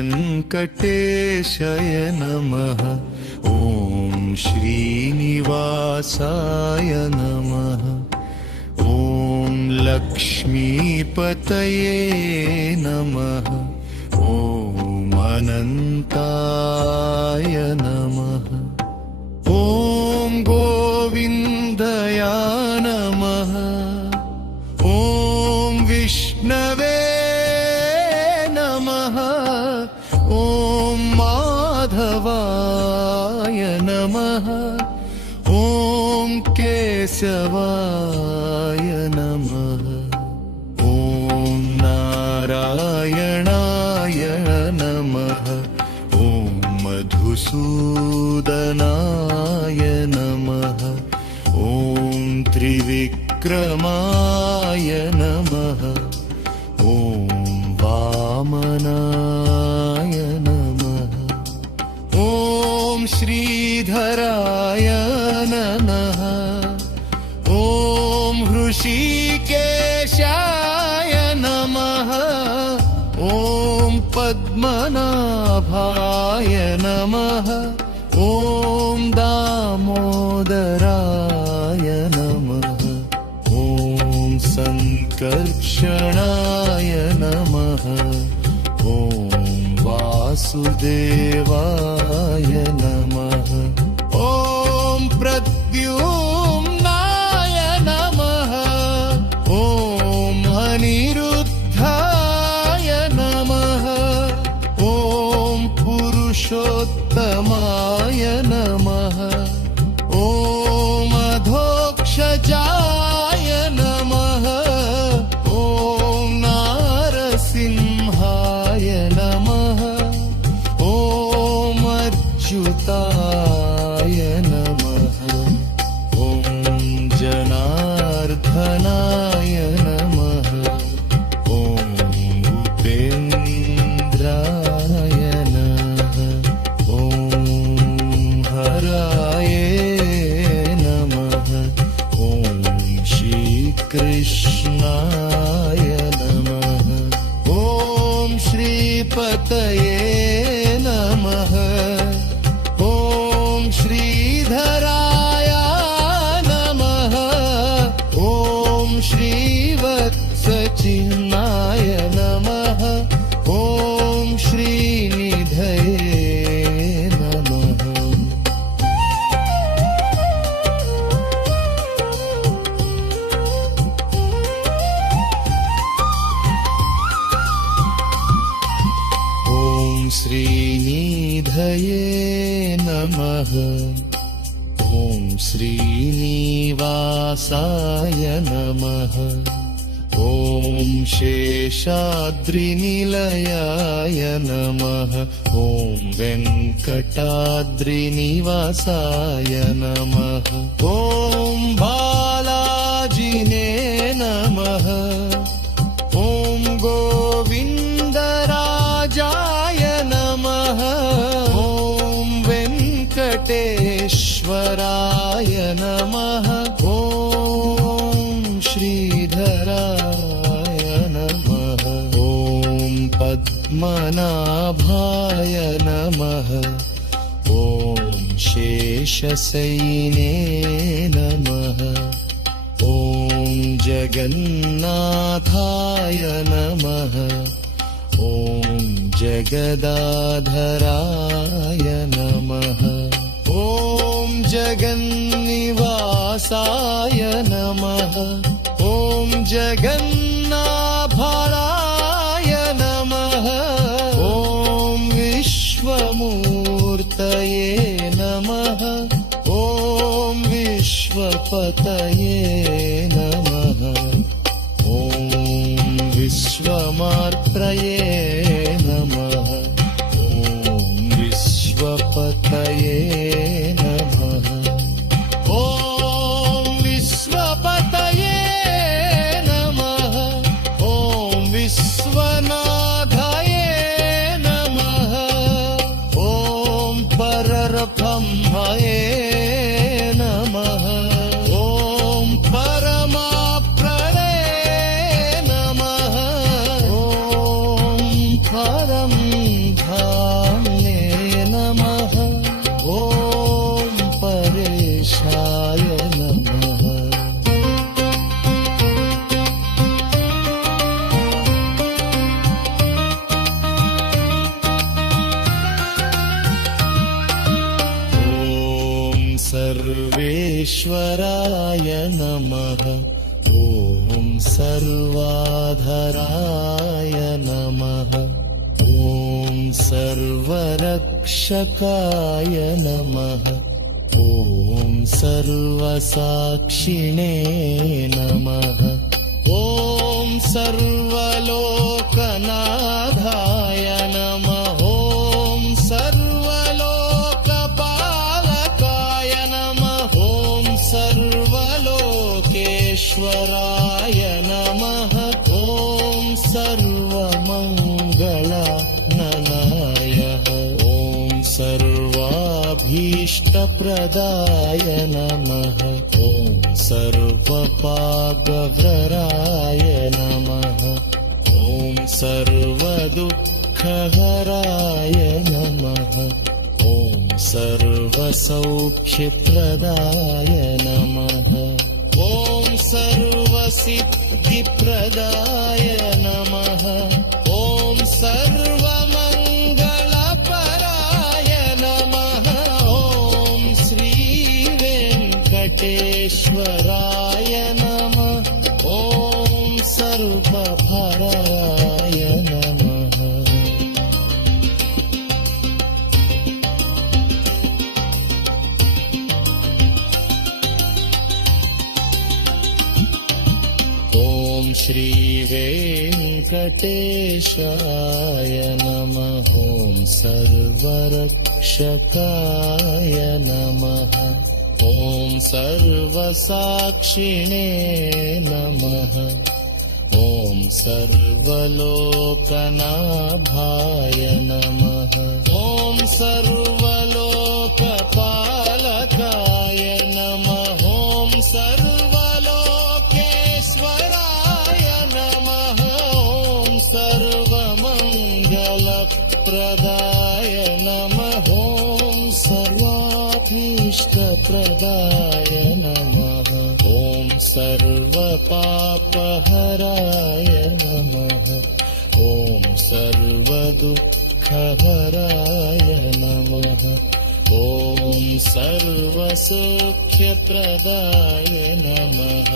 वेङ्कटेशाय नमः। ॐ श्रीनिवासाय नमः। ॐ लक्ष्मीपतये नमः। ॐ अनन्ताय नमः। ॐ गोविन्दाय नमः। ॐ विष्णवे नमः। ॐ माधवाय नमः। ॐ केशवाय नमः। ॐ नारायणाय नमः। ॐ मधुसूदनाय नमः। ॐ त्रिविक्रमाय नमः। ॐ वामनाय नमः। ॐ श्रीधराय नमः। ॐ हृषीकेशाय नमः। ॐ पद्मनाभाय नमः। ॐ दामोदराय नमः। ॐ संकर्षणाय नमः। ॐ वासुदेवाय नमः। ॐ प्रद्युम्नाय नमः। ॐ अनिरुद्धाय नमः। ॐ पुरुषोत्तमाय नमः। ॐ अधोक्षजाय नमः। ॐ नारसिंहाय नमः। ॐ अच्युताय नमः। ॐ जनार्दनाय नमः। ॐ भूपेन्द्राय नमः। ॐ हराय नमः। ॐ श्रीकृष्णाय नमः। ॐ श्रीपतये नमः। ॐ श्रीधराय नमः। ॐ श्रीवत्सचिह्नाय नमः। ॐ श्रीनिधये नमः। ॐ श्रीनिधये नमः। ॐ श्रीनिवासाय नमः। ॐ शेषाद्रिनिलयाय नमः। ॐ वेङ्कटाद्रिनिवासाय नमः। ॐ बालाजिने नमः। ॐ गोविन्दराजाय नमः। ॐ वेङ्कटेश्वराय नमः। ॐ श्रीधराय नमः। ॐ पद्मनाभाय नमः। ॐ शेषशयिने नमः। ॐ जगन्नाथाय नमः। ॐ जगदाधराय नमः। ॐ जगन्निवासाय नमः। ॐ जगन्नाभाराय नमः। ॐ विश्वमूर्तये नमः। ॐ विश्वपतये नमः। ॐ विश्वमात्रये नमः। ॐ विश्वपतये नमः। ॐ विश्वपतये नमः। ॐ विश्वनाथये नमः। ॐ परब्रह्मणे नमः। ॐ परमाप्रणये नमः। ॐ परं सर्वेश्वराय नमः। ॐ सर्वाधराय नमः। ॐ सर्वरक्षकाय नमः। ॐ सर्वसाक्षिणे नमः। ॐ सर्वलोकनाथाय नमः। ॐ सर्वलोकपालकाय नमः। ॐ सर्वलोकेश्वराय नमः। ॐ सर्वमङ्गलाननाय। ॐ सर्वाभीष्टप्रदाय नमः। ॐ सर्वपापहराय नमः। ॐ सर्वदुःखहराय नमः। ॐ सर्वसौख्यप्रदाय नमः। ॐ सर्वसिद्धिप्रदाय नमः। ॐ सर्वमङ्गलपराय नमः। ॐ श्रीवेङ्कटेश्वराय नमः। ॐ सर्वभराय नमः। ॐ श्रीवेङ्कटेशाय नमः। ॐ सर्वरक्षकाय नमः। ॐ सर्वसाक्षिणे नमः। ॐ सर्वलोकनाभाय नमः। ॐ सर्वलोकपालकाय नमः। ॐ सर्वलोकेश्वराय नमः। ॐ सर्वमङ्गलप्रदाय नमः। ॐ सर्वाभीष्टप्रदाय नमः। ॐ सर्वपापहराय नमः। ॐ सर्वदुःखहराय नमः। ॐ सर्वसौख्यप्रदाय नमः।